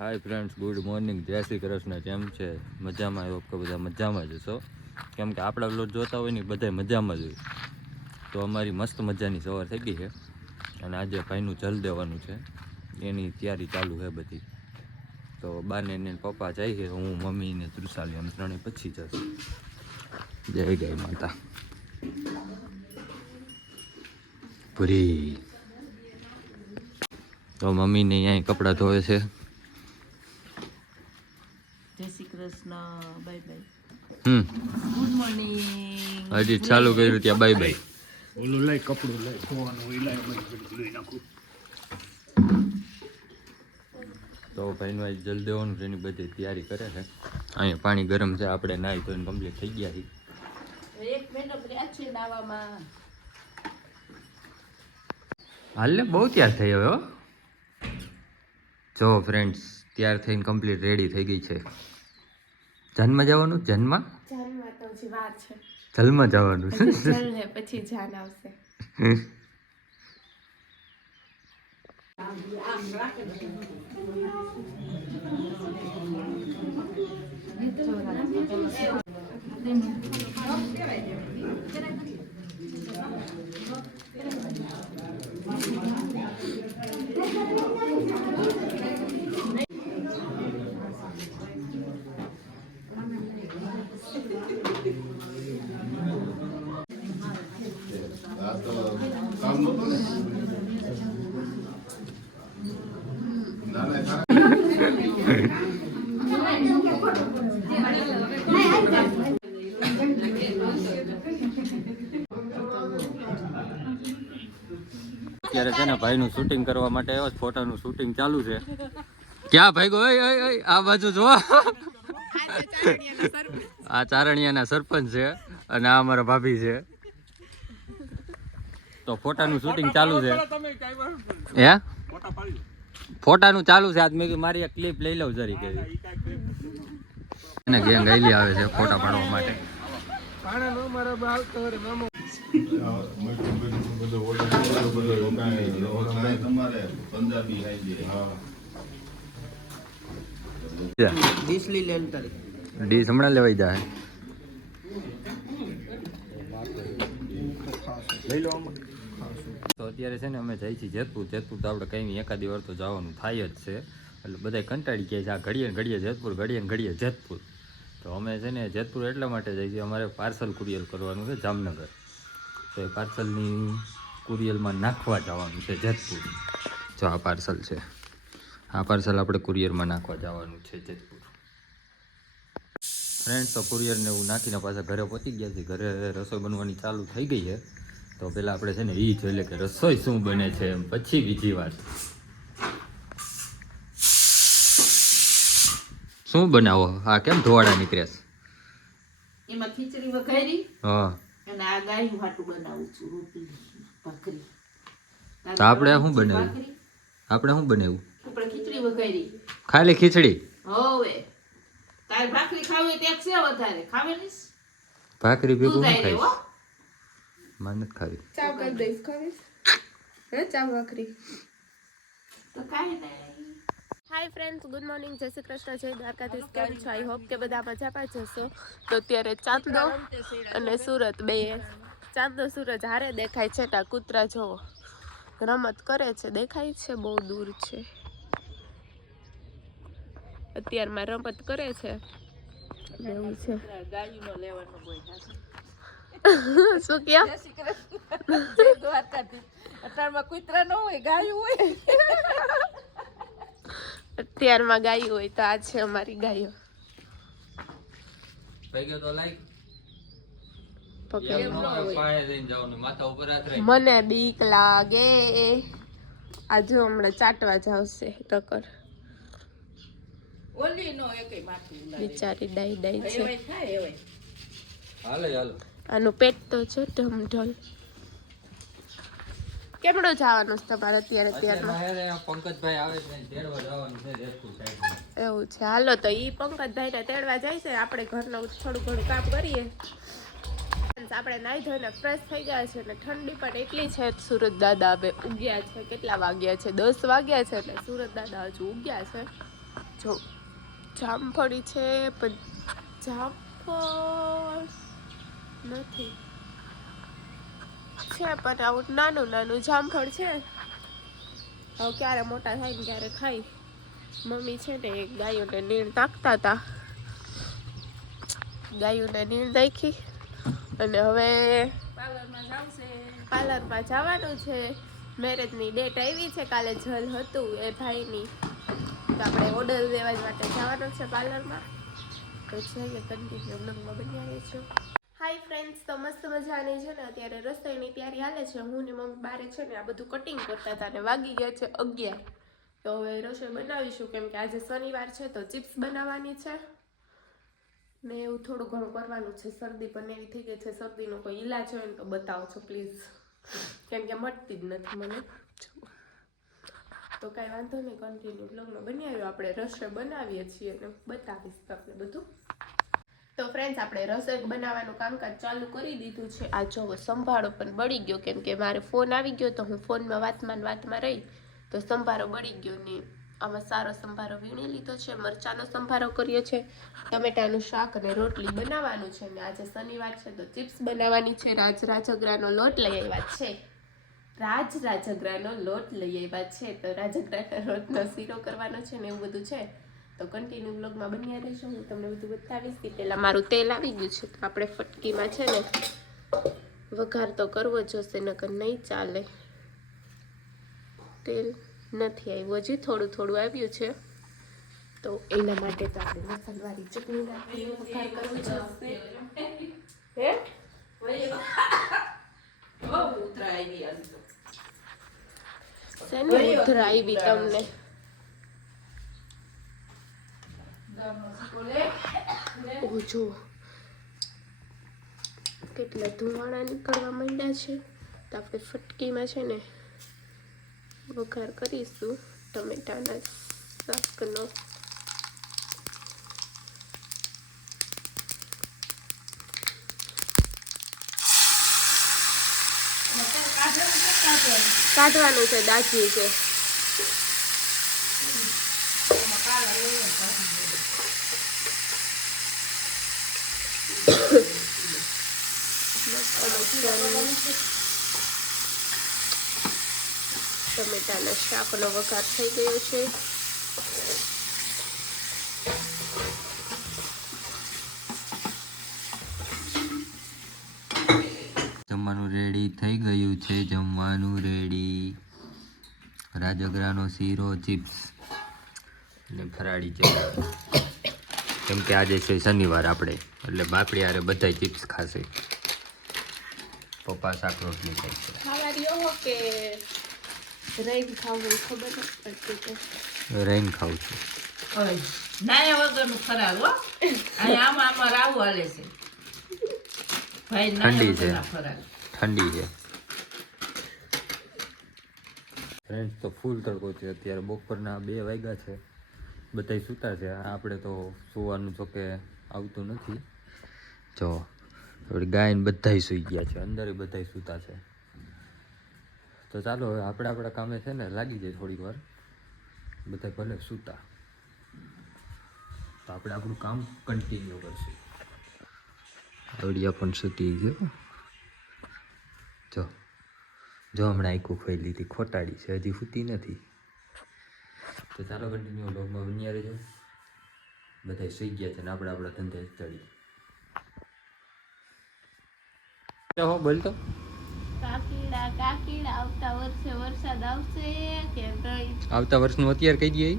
Hi friends, good morning, જય શ્રી કૃષ્ણ. કેમ છે? મજામાં આવ્યો કે બધા મજામાં જ છો? કેમ કે આપણા વ્લોગ જોતા હોય ને બધા મજામાં જ હોય. તો અમારી મસ્ત મજાની સવાર થઈ ગઈ છે અને આજે ભાઈનું જલ દેવાનું છે, એની તૈયારી ચાલુ છે બધી. તો બાને ને પપ્પા જાય છે, હું મમ્મી ને ત્રિશાલી એમ ત્રણે પછી જશે. જય ગાય માતા. પૂરી તો મમ્મી ને અહીંયા કપડાં ધોવે છે. જય Shri Krishna, bye bye. Good morning. હજી ચાલુ કર્યું ત્યાં બાય બાય. ઓલું લઈ કપડું લઈ ધોવાનું હોય લઈ લઈ નાખું. તો ભાઈનું આજે જલ દેવાનું છે, એની બધી તૈયારી કરે છે. અહીંયા પાણી ગરમ છે, આપણે નાહી ધોઈને કમ્પ્લીટ થઈ ગયા છીએ. એક મિનિટ રહ્યા છે નાવામાં. હાલ બહુ તૈયાર થઈ હવે. જો ફ્રેન્ડ્સ, તૈયાર થઈને કમ્પ્લીટ રેડી થઈ ગઈ છે. જન્મ જવાનું? જન્મ તો હજી વાર છે. જલમાં જવાનું છે. જલ ને પછી જાન આવશે. અત્યારે છે ને ભાઈનું શૂટિંગ કરવા માટે આવ્યો, ફોટાનું શૂટિંગ ચાલુ છે. ક્યાં ભાઈ ગયો? આ બાજુ જો. આ ચારણિયાના સરપંચ છે અને આ અમારા ભાભી છે. તો ફોટાનું શૂટિંગ ચાલુ છે. હે ફોટાનું ચાલુ છે. આજ મેં કીધું મારી એક ક્લિપ લઈ લઉં જરી કે એને ગેંગ આઈલી આવે છે ફોટા પાડવા માટે. ડીશ હમણાં લેવાઈ જાય. તો અત્યારે છે ને અમે જઈએ છીએ જેતપુર. જેતપુર તો આપણે કંઈ નહીં, એકાદી વાર તો જવાનું થાય જ છે. એટલે બધા કંટાળી ગયા છે આ ઘડીએ ઘડીએ જેતપુર, ઘડીએ ઘડીએ જેતપુર. તો અમે છે ને જેતપુર એટલા માટે જઈએ છીએ, અમારે પાર્સલ કુરિયર કરવાનું છે જામનગર. તો એ પાર્સલની કુરિયરમાં નાખવા જવાનું છે જેતપુર. જો આ પાર્સલ છે, આ પાર્સલ આપણે કુરિયરમાં નાખવા જવાનું છે જેતપુર. ફ્રેન્ડ્સ, તો કુરિયરને એવું નાખીને પાછા ઘરે પહોંચી ગયા છે. ઘરે રસોઈ બનવાની ચાલુ થઈ ગઈ છે. તો પહેલાં આપણે છે ને એ જોઈ લે કે રસોઈ શું બને છે, એમ પછી બીજી વાત. શું બનાવો? આ કેમ ધોવાડા નીકળ્યા છે? એમાં ખીચડી વઘારી હા, અને આ ગાયું હાટું બનાવું છું, રોટલી ભાખરી. તો આપણે શું બનાવ્યું? આપણે શું બનાવ્યું? આપણે ખીચડી વઘારી. ખાલી ખીચડી? હોવે. તારે ભાખરી ખાવી હોય તો છે વધારે ખાવે નહીં. ભાખરી ભેગું તું શું જાય ખાઈશ? માન નથી ખાવી. ચાવ કરી દઈશ, ખાવીશ? હે ચાવ ભાખરી તો કાંઈ નહીં. હાય ફ્રેન્ડ્સ, ગુડ મોર્નિંગ, જય શ્રી કૃષ્ણ, જય દ્વારકાધીશ. કેમ છો? આઈ હોપ કે બધા મજામાં જશો. તો અત્યારે ચાંદો અને સુરત બે ચાંદો સૂરજ હારે દેખાય છે. તા કૂતરા જોવો રમત કરે છે, દેખાય છે, બહુ દૂર છે. અત્યારમાં રમત કરે છે એવું છે. ગાયુંનો લેવાનો કોઈ થશે. શું કહો? અત્યારમાં કૂતરા ન હોય, ગાયું હોય. અત્યારમાં ગાયું હોય તો આ છે અમારી ગાયો. મને બીક લાગે. આ જો હમણાં ચાટવા જાવશે ટકર. ઓલી નો એકેય માથું લાગે. બિચારી ડાઈ ડાઈ છે. એવાય થાય એવાય. આનું પેટ તો છે ઢમઢલ. કેમડો જવાનું છે તમારે અત્યારે? પંકજભાઈ આવે છે, તેડવા જવાનું છે જેતપુર સાઈડ. એવું છે. હાલો તો ઈ પંકજભાઈ ને તેડવા જાય છે. આપણે ઘરનું થોડું ઘણું કામ કરીએ. આપણે નાઈ ધોઈને ફ્રેશ થઈ ગયા છે ને ઠંડી પણ એટલી છે. સુરત દાદા હવે ઉગ્યા છે. કેટલા વાગ્યા છે? 10 વાગ્યા છે. એટલે સુરત દાદા હજુ ઉગ્યા છે. જો જામફળી છે પણ જામફળ નથી છે પણ આવું નાનું નાનું જામફળ છે. હવે ક્યારે મોટા થાય ને ક્યારે ખાઈ. મમ્મી છે ને એક ગાયોને નીણ નાખતા હતા, ગાયોને નીણ નાખી અને હવે પાર્લરમાં જવાનું છે. મેરેજની ડેટ આવી છે, કાલે જલ હતું એ ભાઈની, તો આપણે ઓર્ડર દેવા માટે જવાનું છે પાર્લરમાં. તો છે કે કન્ટિન્યુ બ્લોગમાં બન્યા રહેજો. હાય ફ્રેન્ડ્સ, તો મસ્ત મજાની છે ને અત્યારે રસોઈની તૈયારી હાલે છે. હું ને મમ્મી બારે છે ને આ બધું કટિંગ કરતા હતા ને વાગી ગયા છે 11. તો હવે રસોઈ બનાવીશું કેમ કે આજે શનિવાર છે તો ચિપ્સ બનાવવાની છે ને એવું થોડું ઘણું કરવાનું છે. શરદી પણ એવી થઈ ગઈ છે, શરદીનો કોઈ ઈલાજ હોય ને તો બતાવો છો પ્લીઝ, કેમ કે મટતી જ નથી મને. તો કાંઈ વાંધો નહીં, કન્ટિન્યુ બ્લોગમાં બની આવ્યો. આપણે રસોઈ બનાવીએ છીએ અને બતાવીશ તમને બધું. તો ફ્રેન્ડ્સ, આપણે રસોઈ બનાવવાનું કામકાજ ચાલુ કરી દીધું છે. આ જોવો સંભાળો પણ બળી ગયો કેમ કે મારે ફોન આવી ગયો તો હું ફોનમાં વાતમાં રહી તો સંભારો બળી ગયો ને આમાં સારો સંભારો વીણી લીધો છે. મરચાંનો સંભારો કર્યો છે, ટમેટાનું શાક અને રોટલી બનાવવાનું છે. ને આજે શનિવાર છે તો ચિપ્સ બનાવવાની છે. રાજગરાનો લોટ લઈ આવ્યા છે, રાજગરાનો લોટ લઈ આવ્યા છે. તો રાજગરાના લોટનો શીરો કરવાનો છે ને એવું બધું છે. તો કન્ટિન્યુ બ્લોગમાં બન્યા રહેશો, હું તમને બધું બતાવીશ. પહેલાં મારું તેલ આવી ગયું છે તો આપણે ફટકીમાં છે ને વઘાર તો કરવો જોશે, નકર નહીં ચાલે. તેલ નથી આવ્યું, હજી થોડું થોડું આવ્યું છે તો એના માટે તો આપણે લસણવાળી ચટણી નાખી વઘાર કરવો જોશે. હે શેની ઉધરા આવી તમને? જો કેટલા ધુવાણા નીકળવા માંડ્યા છે તો આપણે ફટકીમાં છે ને વઘાર કરીશું ટમેટાના શાકનો. કાઢવાનું છે, દાજી છે. ટમેટાના શાકનો વઘાર થઈ ગયો છે. જમવાનું રેડી થઈ ગયું છે, જમવાનું રેડી. રાજગરાનો શીરો, ચિપ્સ અને ફરાળી ચટણી. કેમ કે આજે છે શનિવાર આપણે, એટલે બાપડી હારે બધા ચિપ્સ ખાશે. પપ્પા શાક રોટલી ખાય છે. ખાવા કે રહીને ખાવું ખબર નથી પડતી. રહીને ખાવું છું. નાયા વગરનું ખરાબ હો. આમાં રાવું હાલે છે ભાઈ. ઠંડી છે, ખરાબ ઠંડી છે ફ્રેન્ડ્સ. તો ફૂલ તડકો છે અત્યારે, બપોરના 2 વાગ્યા છે. બધાય સૂતા છે, આપણે તો સુવાનું જો કે આવતું નથી. જો ગાય ને બધાય સૂઈ ગયા છે, અંદર બધાય સૂતા છે. તો ચાલો હવે આપણે આપણા કામે છે ને લાગી જાય થોડીક વાર. બધા ભલે સૂતા તો આપણે આપણું કામ કન્ટિન્યુ કરશું. આવડિયા પણ સૂતી ગયો. જો હમણાં આખું ખોઈ લીધી, ખોટાડી છે, હજી સૂતી નથી. તો ચાલો કન્ટિન્યુ બ્લોગમાં બન્યા રહેજો. બધા સૂઈ ગયા છે ને આપણે આપણા ધંધે ચડી. હો બોલ તો. કાકીડા આવતા વર્ષે વરસાદ આવશે કે નહીં? આવતા વર્ષનું અત્યારે કહી દઈએ.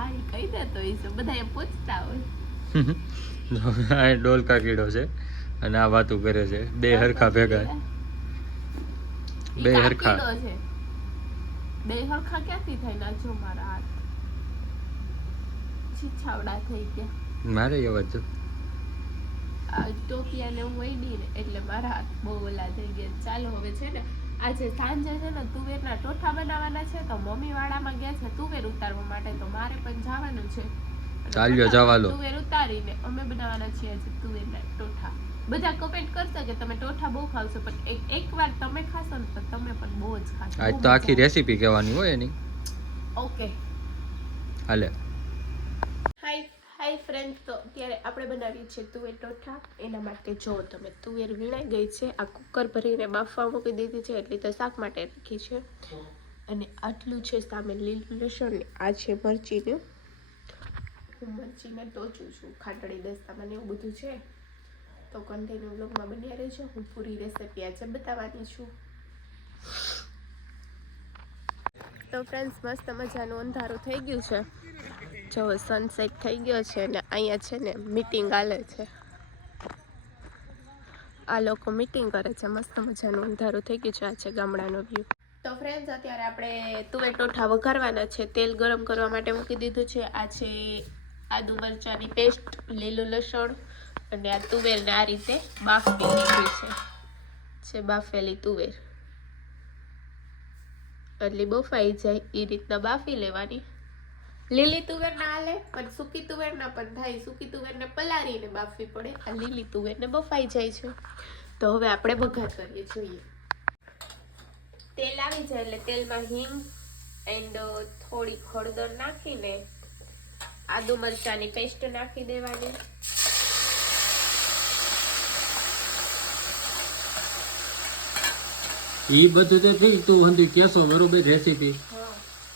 આ કહી દેતો એ બધા એમ પૂછતા હોય. આ ડોલકા કીડો છે અને આ વાતું કરે છે. બે હરખા ભેગા, બે હરખા છે. બે હરખા ક્યાંથી થાય? ના જો મારા હાથ છીછાવડા થઈ ગયા. મારે અવાજ જો ટોપિયાને હું વૈડી ને એટલે મારા હાથ બહુ ઓલા થઈ ગયા. ચાલો હવે છે ને આજે સાંજે છે ને તુવેરના ટોઠા બનાવવાના છે તો મમ્મી વાડામાં ગયા છે તુવેર ઉતારવા માટે. તો મારે પણ જવાનું છે. ચાલ્યો જવા લો. તુવેર ઉતારીને અમે બનાવવાના છીએ આજે તુવેરના ટોઠા. બધા કમેન્ટ કરશો કે તમે ટોઠા બહુ ખાવશો, પણ એકવાર તમે ખાશો ને તો તમે પણ બહુ જ ખાશો. આજ તો આખી રેસીપી કહેવાની હોય એની. ઓકે હાલે હાય ફ્રેન્ડ, તો અત્યારે આપણે બનાવીએ છીએ તુવેર ટોઠા. એના માટે જો તમે તુવેર વીણાઈ ગઈ છે, આ કુકર ભરીને બાફવા મૂકી દીધી છે, એટલી તો શાક માટે રાખી છે. અને આટલું છે સામે લીલું લસણ ને આ છે મરચીને. હું મરચીને ટોચું છું, ખાટડી દસ્તામાં ને એવું બધું છે. તો કન્ટિન્યુ બ્લોગમાં બન્યા રહેજો. હું પૂરી રેસીપી આજે બતાવવાની છું. તો ફ્રેન્ડ્સ, મસ્ત મજાનું અંધારું થઈ ગયું છે. જો સનસેટ થઈ ગયો છે અને અહીંયા છે ને મીટિંગ હાલે છે. આ લોકો મીટિંગ કરે છે. મસ્ત મજાનું અંધારું થઈ ગયું છે. આ છે ગામડાનો વ્યૂ. તો ફ્રેન્ડ્સ, અત્યારે આપણે તુવેર ટોઠા વઘારવાના છે. તેલ ગરમ કરવા માટે મૂકી દીધું છે. આ છે આદુ મરચાંની પેસ્ટ, લીલું લસણ અને આ તુવેરને આ રીતે બાફી લીધી છે બાફેલી તુવેર. એટલે બફાઈ જાય એ રીતના બાફી લેવાની. લીલી તુવેર ના હાલે, પણ સૂકી તુવેર ના પણ થાય. સૂકી તુવેરને પલાળીને બાફવી પડે, આ લીલી તુવેરને બફાઈ જાય છે. તો હવે આપણે વઘાર કરીએ જોઈએ. તેલ આવી જાય એટલે તેલમાં હિંગ એન્ડ થોડી હળદર નાખીને આદુ મરચાંની પેસ્ટ નાખી દેવાની. ઈ બધું તો ઠીક, તું હંધી કેસો બરોબર રેસીપી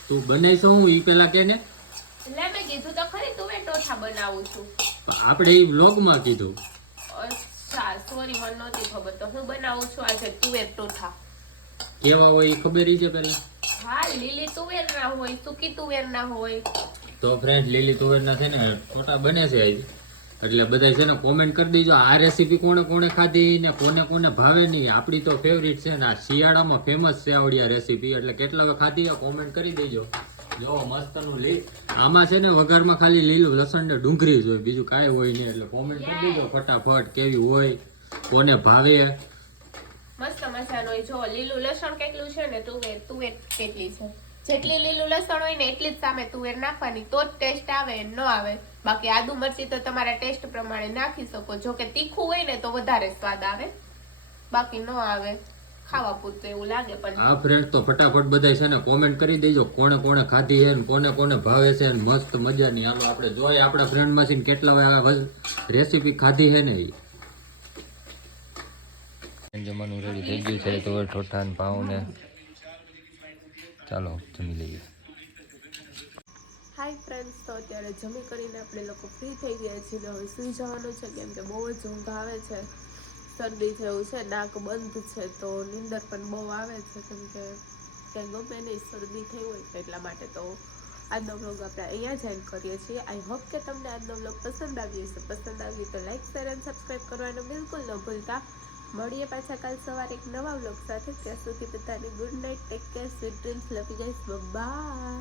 તું બનાવીશો હું ઈ પેલા કે ને. એટલે મેં કીધું તો ખરી તુવેર ટોઠા બનાવું છું. આપણે ઈ વ્લોગમાં કીધું. અચ્છા, સોરી, મને નહોતી ખબર. તો હું બનાવું છું આજે તુવેર ટોઠા. કેવા હોય ઈ ખબર ઈ છે પેલા? હા, લીલી તુવેર ના હોય, સૂકી તુવેર ના હોય. તો ફ્રેન્ડ, લીલી તુવેરના છે ને ટોટા બને છે આજે. એટલે બધા છે ને કોમેન્ટ કરી દેજો આ રેસીપી કોણે કોણે ખાધી ને કોને કોને ભાવે નહીં. આપણી તો ફેવરિટ છે ને આ શિયાળામાં ફેમસ છે આવડી આ રેસીપી. એટલે કેટલા વે ખાધી કોમેન્ટ કરી દેજો. જો મસ્તનું આમાં છે ને વઘારમાં ખાલી લીલું લસણ ને ડુંગળી જ હોય, બીજું કાંઈ હોય નહીં. એટલે કોમેન્ટ કરી દેજો ફટાફટ કેવી હોય, કોને ભાવે. મસ્ત મજાનો હોય. જો લીલું લસણ કેટલું છે ને તુવેર કેટલી છે. જેટલી લીલું લસણ હોય ને એટલી જ સામે તુવેર નાખવાની, તો જ ટેસ્ટ આવે. ન આવે બાકી આદુ મરચી તો તમારા ટેસ્ટ પ્રમાણે નાખી શકો. જો કે તીખું હોય ને તો વધારે સ્વાદ આવે, બાકી ન આવે. ખાવા પૂરતું એવું લાગે. પણ આ ફ્રેન્ડ તો ફટાફટ બધા છે ને કોમેન્ટ કરી દેજો કોણે કોણે ખાધી છે ને કોને કોને ભાવે છે ને મસ્ત મજાની. હાલો આપણે જોઈએ આપણા ફ્રેન્ડ માંથી કેટલા રેસીપી ખાધી છે ને. જમવાનું રેડી થઈ ગયું છે. તો ઠોઠા ને પાઉં ને ચાલો જમી લઈએ. હાય ફ્રેન્ડ્સ, તો અત્યારે જમી કરીને આપણે લોકો ફ્રી થઈ ગયા છીએ. હવે સૂઈ જવાનું છે, કેમ કે બહુ જ ઊંઘ આવે છે. શરદી જેવું છે, નાક બંધ છે, તો નીંદર પણ બહુ આવે છે. કેમ કે ક્યાંય ગમે નહીં, શરદી થઈ હોય એટલા માટે. તો આજનો વ્લોગ આપણે અહીંયા જ એન્ડ કરીએ છીએ. આઈ હોપ કે તમને આજનો વ્લોગ પસંદ આવ્યો હશે. પસંદ આવ્યું તો લાઈક, શેર અને સબસ્ક્રાઈબ કરવાનું બિલકુલ ન ભૂલતા. મળીએ પાછા કાલ સવારે એક નવા વ્લોગ સાથે. ત્યાં સુધી બધાને good night, take care, sweet dreams, love you guys, by.